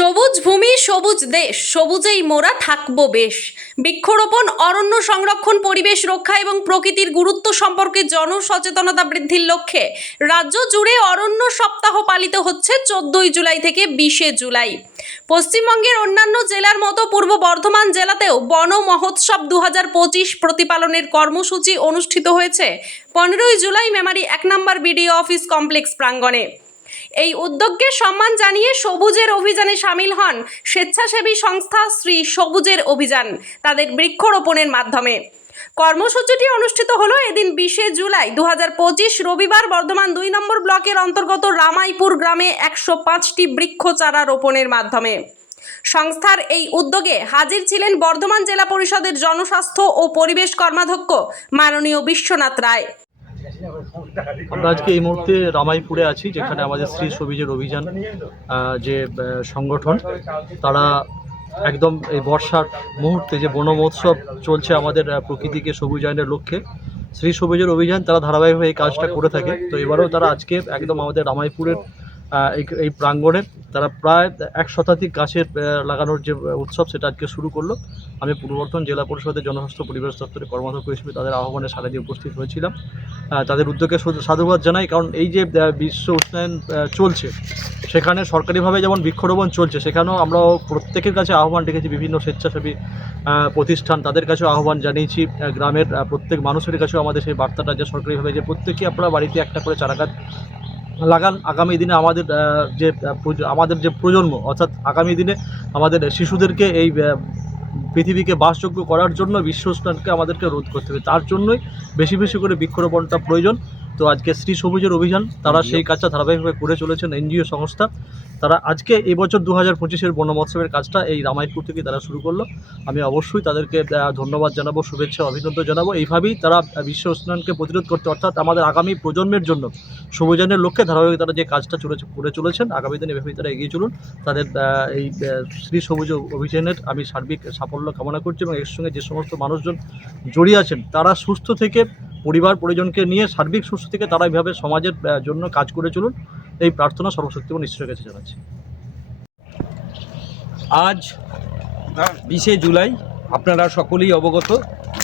সবুজ ভূমি, সবুজ দেশ, সবুজেই মোরা থাকব বেশ। বৃক্ষরোপণ, অরণ্য সংরক্ষণ, পরিবেশ রক্ষা এবং প্রকৃতির গুরুত্ব সম্পর্কে জনসচেতনতা বৃদ্ধির লক্ষ্যে রাজ্য জুড়ে অরণ্য সপ্তাহ পালিত হচ্ছে চোদ্দই জুলাই থেকে বিশে জুলাই। পশ্চিমবঙ্গের অন্যান্য জেলার মতো পূর্ব বর্ধমান জেলাতেও বন মহোৎসব দু হাজার পঁচিশ প্রতিপালনের কর্মসূচি অনুষ্ঠিত হয়েছে। পনেরোই জুলাই মেমারি এক নম্বর বিডিও অফিস কমপ্লেক্স প্রাঙ্গণে। এই উদ্যোগকে সম্মান জানিয়ে সবুজের অভিযানে সামিল হন স্বেচ্ছাসেবী সংস্থা শ্রী সবুজের অভিযান, তাদের বৃক্ষরোপণের মাধ্যমে। কর্মসূচিটি অনুষ্ঠিত হলো এদিন বিশে জুলাই দু রবিবার বর্ধমান দুই নম্বর ব্লকের অন্তর্গত রামাইপুর গ্রামে একশো পাঁচটি বৃক্ষ চারা রোপণের মাধ্যমে। সংস্থার এই উদ্যোগে হাজির ছিলেন বর্ধমান জেলা পরিষদের জনস্বাস্থ্য ও পরিবেশ কর্মাধ্যক্ষ মাননীয় বিশ্বনাথ রায়। আমরা আজকে এই মুহূর্তে রামাইপুরে আছি, যেখানে আমাদের শ্রী সবিজের অভিযান যে সংগঠন, তারা একদম এই বর্ষার মুহূর্তে যে বনমোৎসব চলছে আমাদের প্রকৃতিকে সবুজায়নের লক্ষ্যে, শ্রী সবুজের অভিযান তারা ধারাবাহিকভাবে এই কাজটা করে থাকে। তো এবারেও তারা আজকে একদম আমাদের রামাইপুরের এই প্রাঙ্গণে তারা প্রায় এক শতাধিক গাছের লাগানোর যে উৎসব সেটা আজকে শুরু করল। আমি পূর্ব বর্ধমান জেলা পরিষদের জনস্বাস্থ্য পরিবেশ দপ্তরের কর্মাধ্যক্ষ হিসেবে তাদের আহ্বানে সারা দিয়ে উপস্থিত হয়েছিলাম। তাদের উদ্যোগে সাধুবাদ জানাই, কারণ এই যে বিশ্ব উষ্ণায়ন চলছে, সেখানে সরকারিভাবে যেমন বৃক্ষরোপণ চলছে, সেখানেও আমরা প্রত্যেকের কাছে আহ্বান রেখেছি, বিভিন্ন স্বেচ্ছাসেবী প্রতিষ্ঠান তাদের কাছেও আহ্বান জানিয়েছি গ্রামের প্রত্যেক মানুষের কাছেও আমাদের সেই বার্তাটা যে সরকারিভাবে যে প্রত্যেকেই আপনারা বাড়িতে একটা করে চারা গাছ লাগান আগামী দিনে আমাদের যে আমাদের যে প্রজন্ম, অর্থাৎ আগামী দিনে আমাদের শিশুদেরকে এই পৃথিবীকে বাসযোগ্য করার জন্য বিশ্ব উষ্ণায়নকে আমাদেরকে রোধ করতে হবে। তার জন্যই বেশি বেশি করে বৃক্ষরোপণটা প্রয়োজন। তো আজকে শ্রী সবুজের অভিযান তারা সেই কাজটা ধারাবাহিকভাবে করে চলেছেন এনজিও সংস্থা। তারা আজকে এই বছর দু হাজার পঁচিশের বন মহোৎসবের কাজটা এই রামায়ণপুর থেকে তারা শুরু করল। আমি অবশ্যই তাদেরকে ধন্যবাদ জানাব শুভেচ্ছা অভিনন্দন জানাব। এইভাবেই তারা বিশ্ব উষ্ণায়নকে প্রতিরোধ করতে অর্থাৎ আমাদের আগামী প্রজন্মের জন্য সবুজায়নের লক্ষ্যে ধারাবাহিক তারা যে কাজটা চলেছে করে চলেছেন আগামী দিনে এভাবেই তারা এগিয়ে চলুন। তাদের এই শ্রী সবুজ অভিযানের আমি সার্বিক সাফল্য কামনা করছি এবং এর সঙ্গে যে সমস্ত মানুষজন জড়িয়ে আছেন তারা সুস্থ থেকে পরিবার, পরিজনকে নিয়ে সার্বিক সুস্থ থেকে তারা এইভাবে সমাজের জন্য কাজ করে চলুন। এই প্রার্থনা সর্বশক্তিমান ঈশ্বরের কাছে জানাচ্ছি। আজ বিশে জুলাই, আপনারা সকলেই অবগত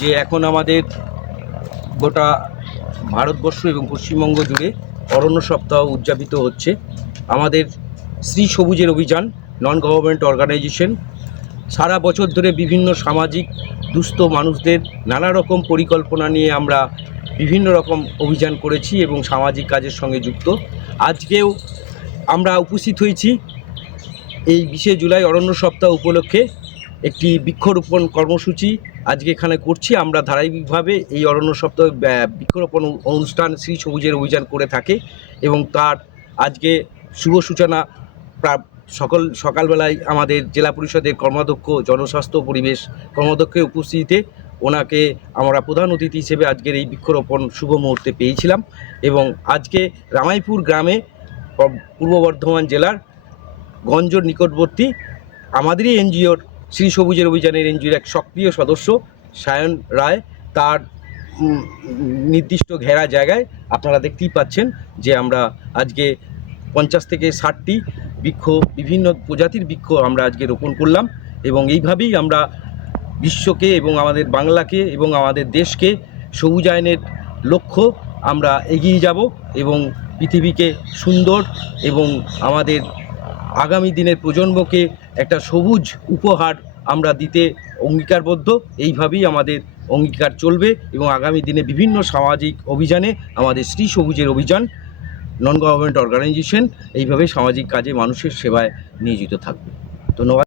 যে এখন আমাদের গোটা ভারতবর্ষ এবং পশ্চিমবঙ্গ জুড়ে অরণ্য সপ্তাহ উদযাপিত হচ্ছে। আমাদের শ্রী সবুজের অভিযান নন গভর্নমেন্ট অর্গানাইজেশন সারা বছর ধরে বিভিন্ন সামাজিক দুস্থ মানুষদের নানা রকম পরিকল্পনা নিয়ে আমরা বিভিন্ন রকম অভিযান করেছি এবং সামাজিক কাজের সঙ্গে যুক্ত। আজকেও আমরা উপস্থিত হয়েছি এই বিশে জুলাই অরণ্য সপ্তাহ উপলক্ষে একটি বৃক্ষরোপণ কর্মসূচি আজকে এখানে করছি। আমরা ধারাবাহিকভাবে এই অরণ্য সপ্তাহ বৃক্ষরোপণ অনুষ্ঠান শ্রী সবুজের অভিযান করে থাকে এবং তার আজকে শুভ সূচনা সকল সকালবেলায় আমাদের জেলা পরিষদের কর্মাধ্যক্ষ, জনস্বাস্থ্য পরিবেশ কর্মাধ্যক্ষের উপস্থিতিতে ওনাকে আমরা প্রধান অতিথি হিসেবে আজকের এই বৃক্ষরোপণ শুভ মুহূর্তে পেয়েছিলাম এবং আজকে রামাইপুর গ্রামে পূর্ব বর্ধমান জেলার গঞ্জর নিকটবর্তী আমাদেরই এনজিওর শ্রী সবুজের অভিযানের এনজিওর এক সক্রিয় সদস্য সায়ন রায়, তার নির্দিষ্ট ঘেরা জায়গায় আপনারা দেখতেই পাচ্ছেন যে আমরা আজকে পঞ্চাশ থেকে ষাটটি বৃক্ষ, বিভিন্ন প্রজাতির বৃক্ষ আমরা আজকে রোপণ করলাম এবং এইভাবেই আমরা বিশ্বকে এবং আমাদের বাংলাকে এবং আমাদের দেশকে সবুজায়নের লক্ষ্য আমরা এগিয়ে যাব এবং পৃথিবীকে সুন্দর এবং আমাদের আগামী দিনের প্রজন্মকে একটা সবুজ উপহার আমরা দিতে অঙ্গীকারবদ্ধ। এইভাবেই আমাদের অঙ্গীকার চলবে এবং আগামী দিনে বিভিন্ন সামাজিক অভিযানে আমাদের শ্রী সবুজের অভিযান নন গভর্নমেন্ট অর্গানাইজেশন এইভাবে সামাজিক কাজে মানুষের সেবায় নিয়োজিত থাকবে। ধন্যবাদ।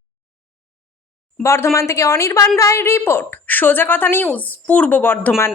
বর্ধমান থেকে অনির্বাণ রায়ের রিপোর্ট, সোজা কথা নিউজ, পূর্ব বর্ধমান।